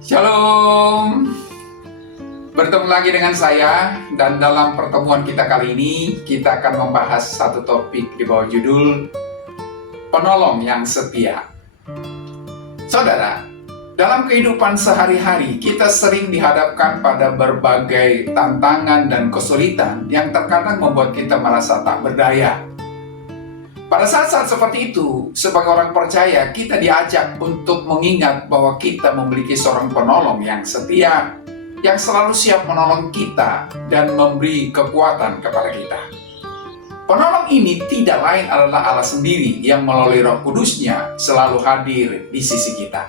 Shalom. Bertemu lagi dengan saya, dan dalam pertemuan kita kali ini kita akan membahas satu topik di bawah judul Penolong yang Setia. Saudara, dalam kehidupan sehari-hari kita sering dihadapkan pada berbagai tantangan dan kesulitan yang terkadang membuat kita merasa tak berdaya. Pada saat-saat seperti itu, sebagai orang percaya, kita diajak untuk mengingat bahwa kita memiliki seorang penolong yang setia, yang selalu siap menolong kita dan memberi kekuatan kepada kita. Penolong ini tidak lain adalah Allah sendiri yang melalui Roh Kudus-Nya selalu hadir di sisi kita.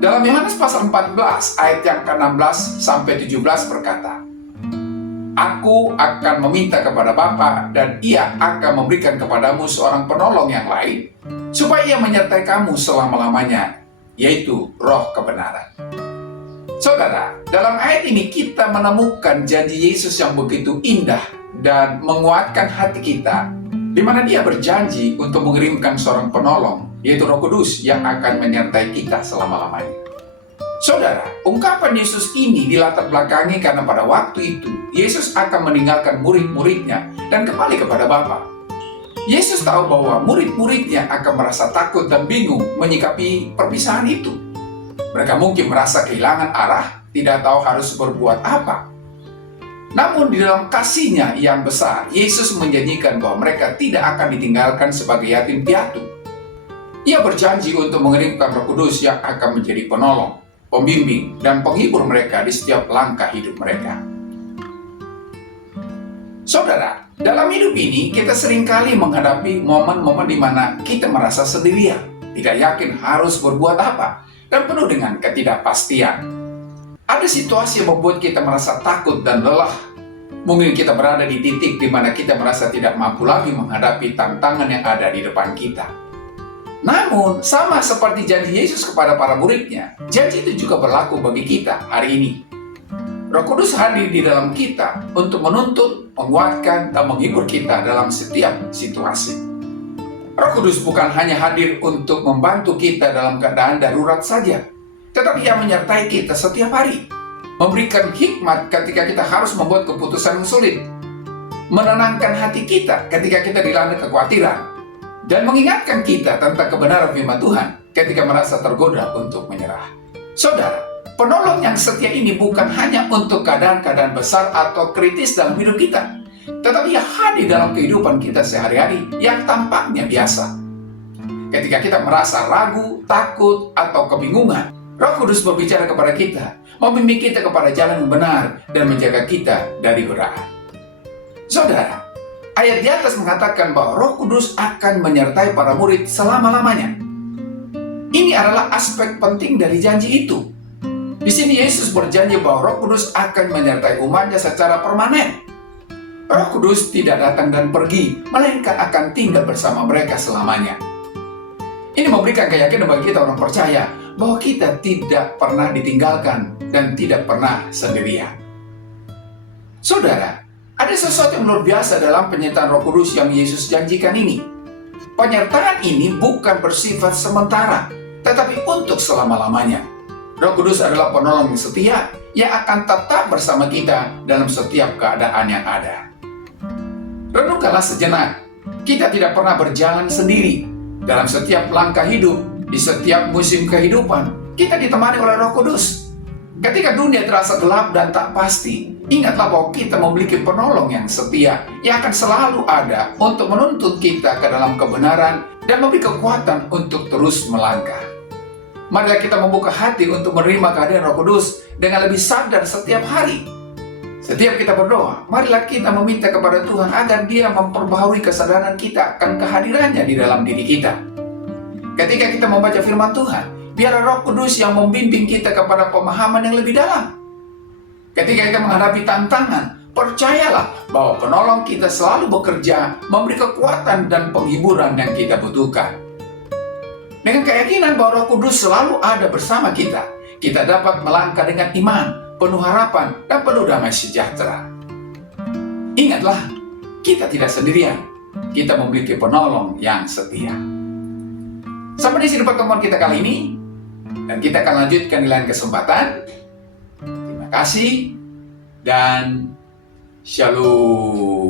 Dalam Yohanes pasal 14 ayat yang ke-16 sampai 17 berkata, Aku akan meminta kepada Bapa dan Ia akan memberikan kepadamu seorang penolong yang lain, supaya Ia menyertai kamu selama-lamanya, yaitu Roh kebenaran. Saudara, dalam ayat ini kita menemukan janji Yesus yang begitu indah dan menguatkan hati kita, di mana Dia berjanji untuk mengirimkan seorang penolong, yaitu Roh Kudus yang akan menyertai kita selama-lamanya. Saudara, ungkapan Yesus ini dilatar belakangi karena pada waktu itu, Yesus akan meninggalkan murid-muridnya dan kembali kepada Bapa. Yesus tahu bahwa murid-muridnya akan merasa takut dan bingung menyikapi perpisahan itu. Mereka mungkin merasa kehilangan arah, tidak tahu harus berbuat apa. Namun di dalam kasih-Nya yang besar, Yesus menjanjikan bahwa mereka tidak akan ditinggalkan sebagai yatim piatu. Ia berjanji untuk mengirimkan Roh Kudus yang akan menjadi penolong, pembimbing, dan penghibur mereka di setiap langkah hidup mereka. Saudara, dalam hidup ini kita seringkali menghadapi momen-momen di mana kita merasa sendirian, tidak yakin harus berbuat apa, dan penuh dengan ketidakpastian. Ada situasi yang membuat kita merasa takut dan lelah. Mungkin kita berada di titik di mana kita merasa tidak mampu lagi menghadapi tantangan yang ada di depan kita. Namun, sama seperti janji Yesus kepada para muridnya, janji itu juga berlaku bagi kita hari ini. Roh Kudus hadir di dalam kita untuk menuntun, menguatkan, dan menghibur kita dalam setiap situasi. Roh Kudus bukan hanya hadir untuk membantu kita dalam keadaan darurat saja, tetapi Ia menyertai kita setiap hari, memberikan hikmat ketika kita harus membuat keputusan yang sulit, menenangkan hati kita ketika kita dilanda kekhawatiran, dan mengingatkan kita tentang kebenaran firman Tuhan ketika merasa tergoda untuk menyerah. Saudara, penolong yang setia ini bukan hanya untuk keadaan-keadaan besar atau kritis dalam hidup kita, tetapi Ia hadir dalam kehidupan kita sehari-hari yang tampaknya biasa. Ketika kita merasa ragu, takut, atau kebingungan, Roh Kudus berbicara kepada kita, membimbing kita kepada jalan yang benar, dan menjaga kita dari godaan. Saudara, ayat di atas mengatakan bahwa Roh Kudus akan menyertai para murid selama-lamanya. Ini adalah aspek penting dari janji itu. Di sini Yesus berjanji bahwa Roh Kudus akan menyertai umat-Nya secara permanen. Roh Kudus tidak datang dan pergi, melainkan akan tinggal bersama mereka selamanya. Ini memberikan keyakinan bagi kita orang percaya bahwa kita tidak pernah ditinggalkan dan tidak pernah sendirian. Saudara, ada sesuatu yang luar biasa dalam penyertaan Roh Kudus yang Yesus janjikan ini. Penyertaan ini bukan bersifat sementara, tetapi untuk selama-lamanya. Roh Kudus adalah penolong yang setia, yang akan tetap bersama kita dalam setiap keadaan yang ada. Renungkanlah sejenak, kita tidak pernah berjalan sendiri. Dalam setiap langkah hidup, di setiap musim kehidupan, kita ditemani oleh Roh Kudus. Ketika dunia terasa gelap dan tak pasti, ingatlah bahwa kita memiliki penolong yang setia, yang akan selalu ada untuk menuntun kita ke dalam kebenaran dan memberi kekuatan untuk terus melangkah. Marilah kita membuka hati untuk menerima kehadiran Roh Kudus dengan lebih sadar setiap hari. Setiap kita berdoa, marilah kita meminta kepada Tuhan agar Dia memperbaharui kesadaran kita akan kehadirannya di dalam diri kita. Ketika kita membaca firman Tuhan, biarlah Roh Kudus yang membimbing kita kepada pemahaman yang lebih dalam. Ketika kita menghadapi tantangan, percayalah bahwa penolong kita selalu bekerja, memberi kekuatan dan penghiburan yang kita butuhkan. Dengan keyakinan bahwa Roh Kudus selalu ada bersama kita, kita dapat melangkah dengan iman, penuh harapan, dan penuh damai sejahtera. Ingatlah, kita tidak sendirian. Kita memiliki penolong yang setia. Sampai di sini pertemuan kita kali ini. Dan kita akan lanjutkan di lain kesempatan. Terima kasih dan shalom.